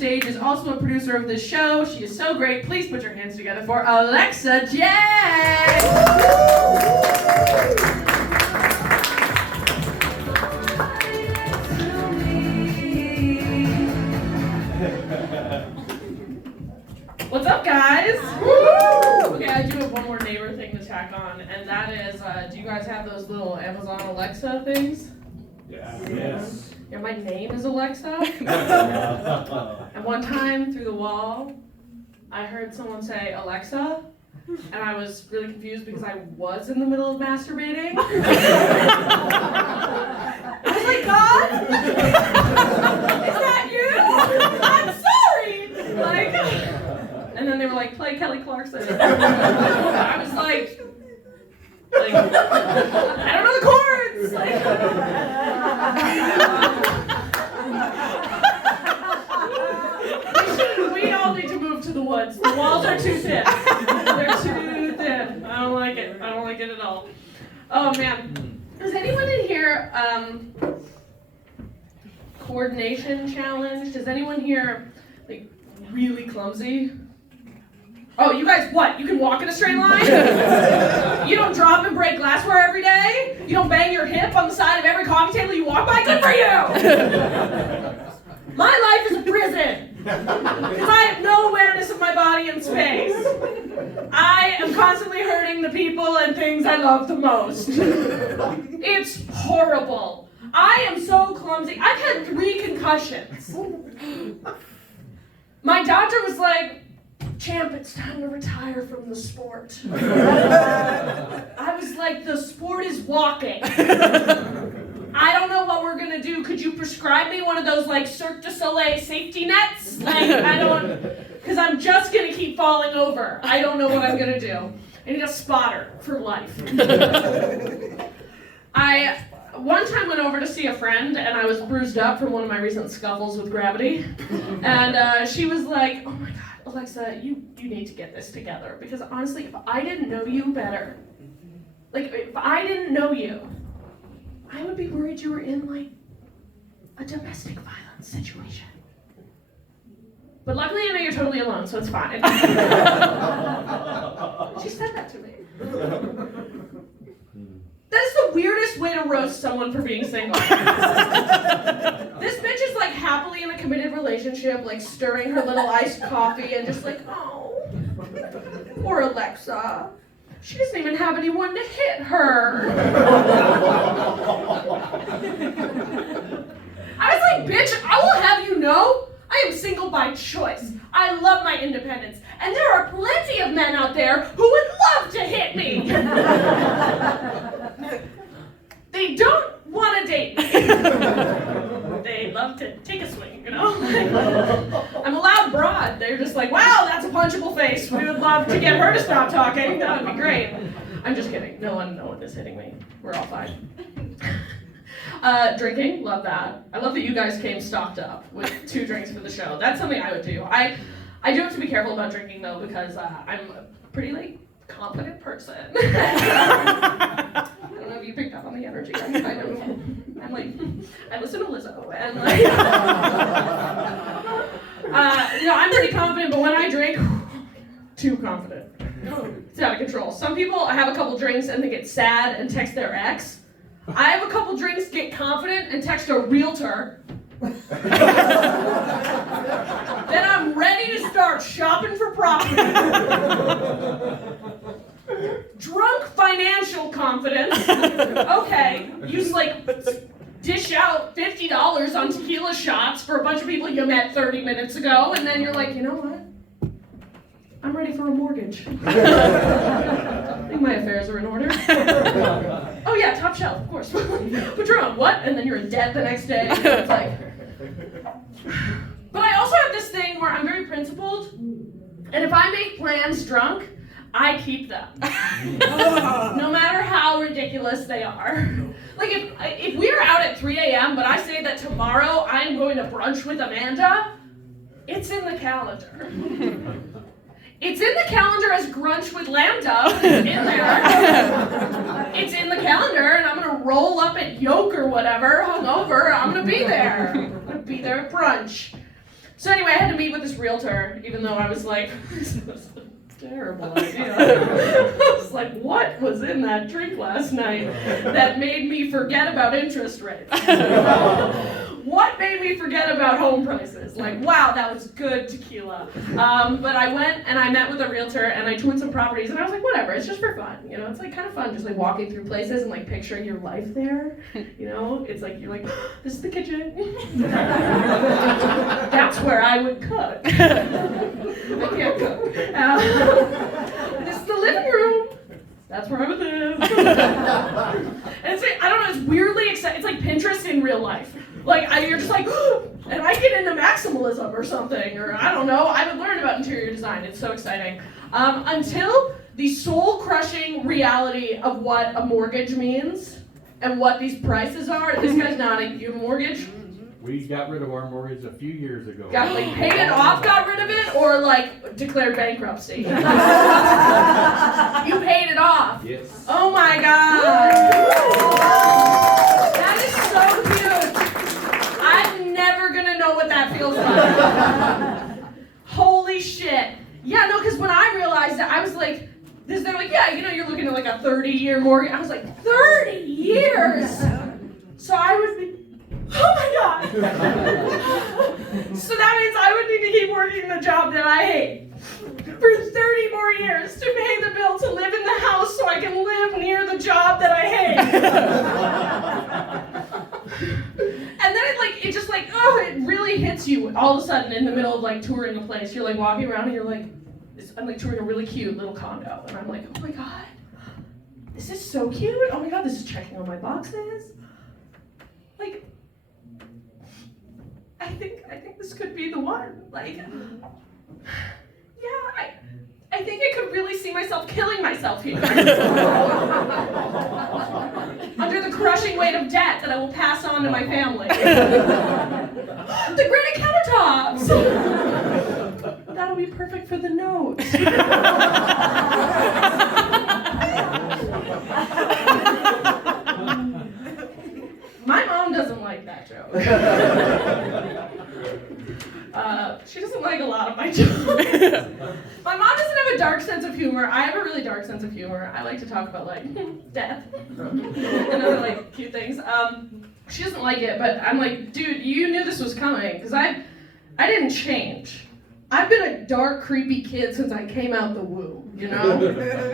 stage is also a producer of this show. She is so great. Please put your hands together for Alexa J. What's up, guys? Woo! Okay, I do have one more neighbor thing to tack on, and that is, do you guys have those little Amazon Alexa things? Yeah. Yes. Yeah, my name is Alexa. And one time through the wall, I heard someone say Alexa, and I was really confused because I was in the middle of masturbating. I was like, God, is that you? I'm sorry. Like, and then they were like, play Kelly Clarkson. I was like, I don't know the chords. We all need to move to the woods. The walls are too thin. They're too thin. I don't like it. I don't like it at all. Oh man. Is anyone in here coordination challenged? Is anyone here like really clumsy? Oh, you guys, what? You can walk in a straight line? You don't drop and break glassware every day? You don't bang your hip on the side of every coffee table you walk by? Good for you! My life is a prison. Because I have no awareness of my body and space. I am constantly hurting the people and things I love the most. It's horrible. I am so clumsy. I've had 3 concussions. My doctor was like, Champ, it's time to retire from the sport. I was like, the sport is walking. I don't know what we're gonna do. Could you prescribe me one of those like Cirque du Soleil safety nets? Because I'm just gonna keep falling over. I don't know what I'm gonna do. I need a spotter for life. I one time went over to see a friend and I was bruised up from one of my recent scuffles with gravity. And she was like, oh my God, Alexa, you need to get this together. Because honestly, if I didn't know you better, like if I didn't know you, I would be worried you were in like a domestic violence situation. But luckily I know you're totally alone, so it's fine. She said that to me. That's the weirdest way to roast someone for being single. This bitch is like happily in a committed relationship, like stirring her little iced coffee and just like, oh, poor Alexa. She doesn't even have anyone to hit her. I was like, bitch, I will have you know, I am single by choice. I love my independence. And there are plenty of men out there who would love to hit me. They don't want to date me. They love to take a swing, you know? I'm a loud broad. They're just like, wow, that's a punchable face. We would love to get her to stop talking. That would be great. I'm just kidding. No one is hitting me. We're all fine. Drinking, love that. I love that you guys came stocked up with 2 drinks for the show. That's something I would do. I do have to be careful about drinking though because I'm a pretty like confident person. I don't know if you picked up on the energy. I'm like, I listen to Lizzo and like, I'm pretty confident, but when I drink, too confident. It's out of control. Some people have a couple drinks and they get sad and text their ex. I have a couple drinks, get confident, and text a realtor. Then I'm ready to start shopping for property. Drunk financial confidence. Okay, you like dish out $50 on tequila shots for a bunch of people you met 30 minutes ago, and then you're like, you know what? I'm ready for a mortgage. I think my affairs are in order. Oh yeah, top shelf, of course. Patron, what? And then you're in debt the next day. It's like... But I also have this thing where I'm very principled, and if I make plans drunk, I keep them. No matter how ridiculous they are. Like if we are out at 3 a.m., but I say that tomorrow I am going to brunch with Amanda, it's in the calendar. It's in the calendar as Grunch with Lambda. It's in there. It's in the calendar, and I'm gonna roll up at Yoke or whatever, hungover. I'm gonna be there. I'm gonna be there at brunch. So anyway, I had to meet with this realtor, even though I was like, this was a terrible idea. I was like, what was in that drink last night that made me forget about interest rates? What made me forget about home prices? Like, wow, that was good tequila. But I went and I met with a realtor and I toured some properties and I was like, whatever, it's just for fun. You know, it's like kind of fun just like walking through places and like picturing your life there. You know, it's like, you're like, this is the kitchen. That's where I would cook. I can't cook. This is the living room. That's where I would live. And it's like, I don't know, it's weirdly exciting. It's like Pinterest in real life. Like, you're just like, and I get into maximalism or something, or I don't know. I would learn about interior design. It's so exciting. Until the soul-crushing reality of what a mortgage means and what these prices are. This guy's nodding. You have a mortgage? We got rid of our mortgage a few years ago. Got like paid it off, got rid of it, or like declared bankruptcy? You paid it off. Yes. Oh my God. That is so cute. I'm never gonna know what that feels like. Holy shit. Yeah, no, because when I realized that, I was like, they're like, yeah, you know, you're looking at like a 30-year mortgage. I was like, 30 years? So I would be, oh my God. So that means I would need to keep working the job that I hate for 30 more years to pay the bill to live in the house so I can live near the job that I hate. And then it just like, oh, it really hits you all of a sudden in the middle of like touring a place. You're like walking around and you're like, I'm like touring a really cute little condo. And I'm like, oh my God, this is so cute. Oh my God, this is checking all my boxes. Like, I think this could be the one. Like, yeah, I think I could really see myself killing myself here. Under the crushing weight of debt that I will pass on to my family. The granite countertops! That'll be perfect for the notes. My mom doesn't like that joke. She doesn't like a lot of my jokes. My mom doesn't have a dark sense of humor. I have a really dark sense of humor. I like to talk about like death and other like cute things. She doesn't like it, but I'm like, dude, you knew this was coming because I didn't change. I've been a dark, creepy kid since I came out the womb, you know?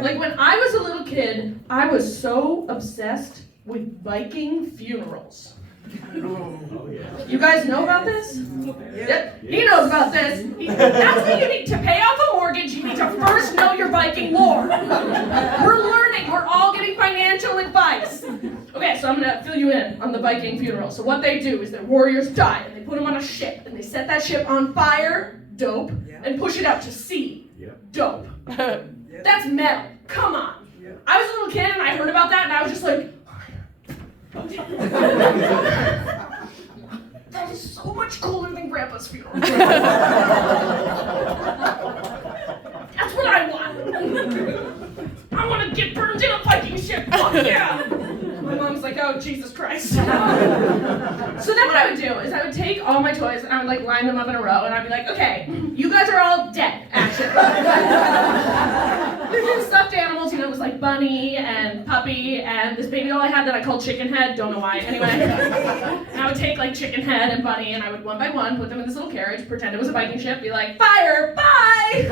Like when I was a little kid, I was so obsessed with Viking funerals. Oh, yeah. You guys know about this? Yep. He knows about this. That's what you need to pay off a mortgage. You need to first know your Viking lore. We're learning. We're all getting financial advice. Okay, so I'm going to fill you in on the Viking funeral. So what they do is their warriors die, and they put them on a ship, and they set that ship on fire, dope, and push it out to sea, dope. That's metal. Come on. I was a little kid, and I heard about that, and I was just like, that is so much cooler than Grandpa's funeral. That's what I want. I want to get burned in a Viking ship. Fuck yeah. My mom's like, oh, Jesus Christ. So then what I would do is I would take all my toys and I would like line them up in a row and I'd be like, okay, you guys are all dead, action. Stuffed animals, you know, it was like bunny and puppy and this baby doll I had that I called Chicken Head, don't know why, anyway. And I would take like Chicken Head and bunny and I would one by one put them in this little carriage, pretend it was a Viking ship, be like, fire, bye!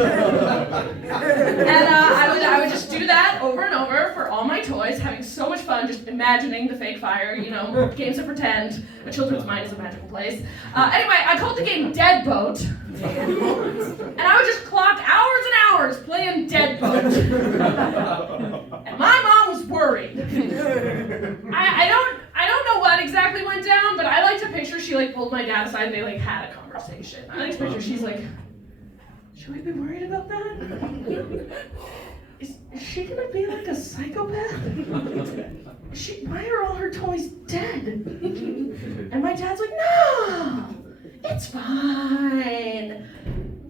And I would just do that over and over for all my toys, having so much fun just imagining the fake fire, you know, games of pretend. A children's mind is a magical place. Anyway, I called the game Dead Boat. And I would just clock hours and hours playing Dead Boat. And my mom was worried. I don't know what exactly went down, but I like to picture she like pulled my dad aside and they like had a conversation. I like to picture she's like, should we be worried about that? Is she gonna be like a psychopath? Why are all her toys dead? And my dad's like, no, it's fine.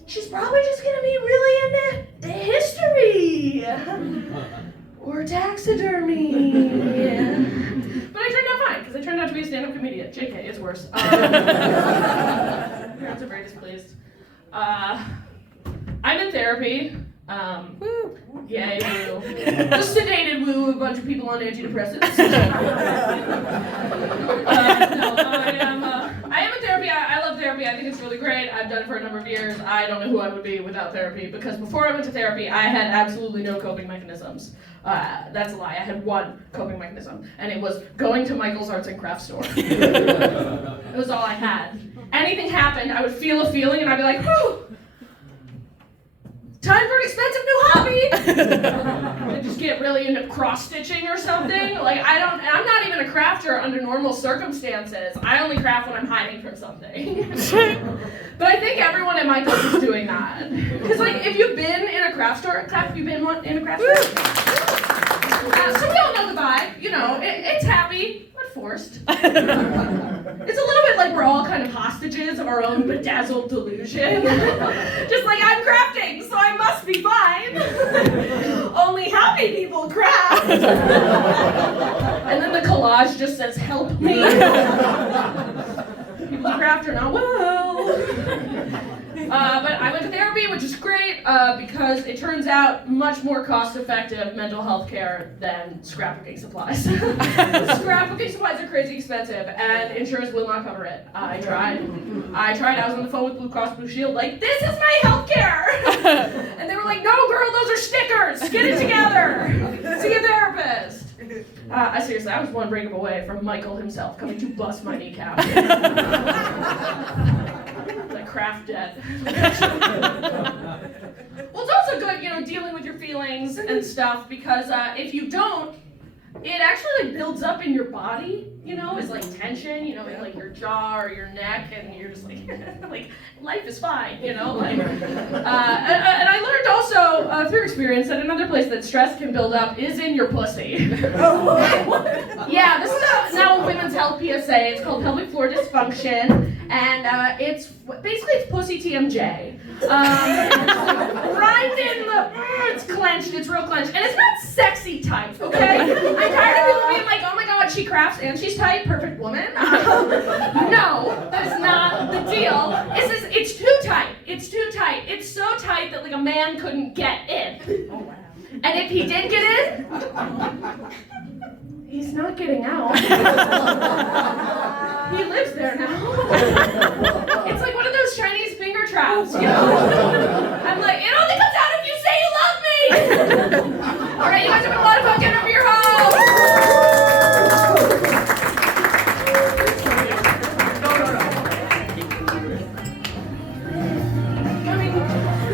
She's probably just gonna be really into history or taxidermy. But I turned out fine because I turned out to be a stand-up comedian. JK, it's worse. parents are very displeased. I'm in therapy. Woo. Yay, woo. The sedated woo of a bunch of people on antidepressants. I am in therapy. I love therapy. I think it's really great. I've done it for a number of years. I don't know who I would be without therapy because before I went to therapy, I had absolutely no coping mechanisms. That's a lie. I had one coping mechanism, and it was going to Michael's Arts and Crafts store. It was all I had. Anything happened, I would feel a feeling, and I'd be like, whew! Time for an expensive new hobby! I just get really into cross-stitching or something. Like, I'm not even a crafter under normal circumstances. I only craft when I'm hiding from something. But I think everyone in my class is doing that. Because, like, if you've been in a craft store, have you been in a craft store? So we all know the vibe, you know, it's happy, but forced. It's a little bit like we're all kind of hostages of our own bedazzled delusion. Just like, I'm crafting, so I must be fine. Only happy people craft. And then the collage just says, help me. People who craft are not well. But I went to therapy, which is great because it turns out much more cost-effective mental health care than scrapbooking supplies. Scrapbooking supplies are crazy expensive, and insurance will not cover it. I tried. I was on the phone with Blue Cross Blue Shield, like, this is my health care! And they were like, no, girl, those are stickers! Get it together! See a therapist! Seriously, I was one breakup away from Michael himself coming to bust my kneecap. Like craft debt. Well, it's also good, you know, dealing with your feelings and stuff because if you don't, it actually like builds up in your body, you know, it's like tension, you know, in like your jaw or your neck, and you're just like, like life is fine, you know, like. And I learned also through experience that another place that stress can build up is in your pussy. Yeah, this is now a women's health PSA. It's called pelvic floor dysfunction, and it's pussy TMJ. Right in the, it's clenched, it's real clenched, and it's not sexy tight, okay? I'm tired of people being like, oh my god, she crafts and she's tight, perfect woman. No, that is not the deal. It's too tight, it's too tight. It's so tight that like a man couldn't get in. Oh wow. And if he did get in, he's not getting out. He lives there now. It's like one of those Chinese finger traps, you know? I'm like, it only comes out if you say you love me! All right, you guys have been a lot of fun. Get over your house!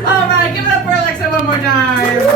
All right, give it up for Alexa one more time.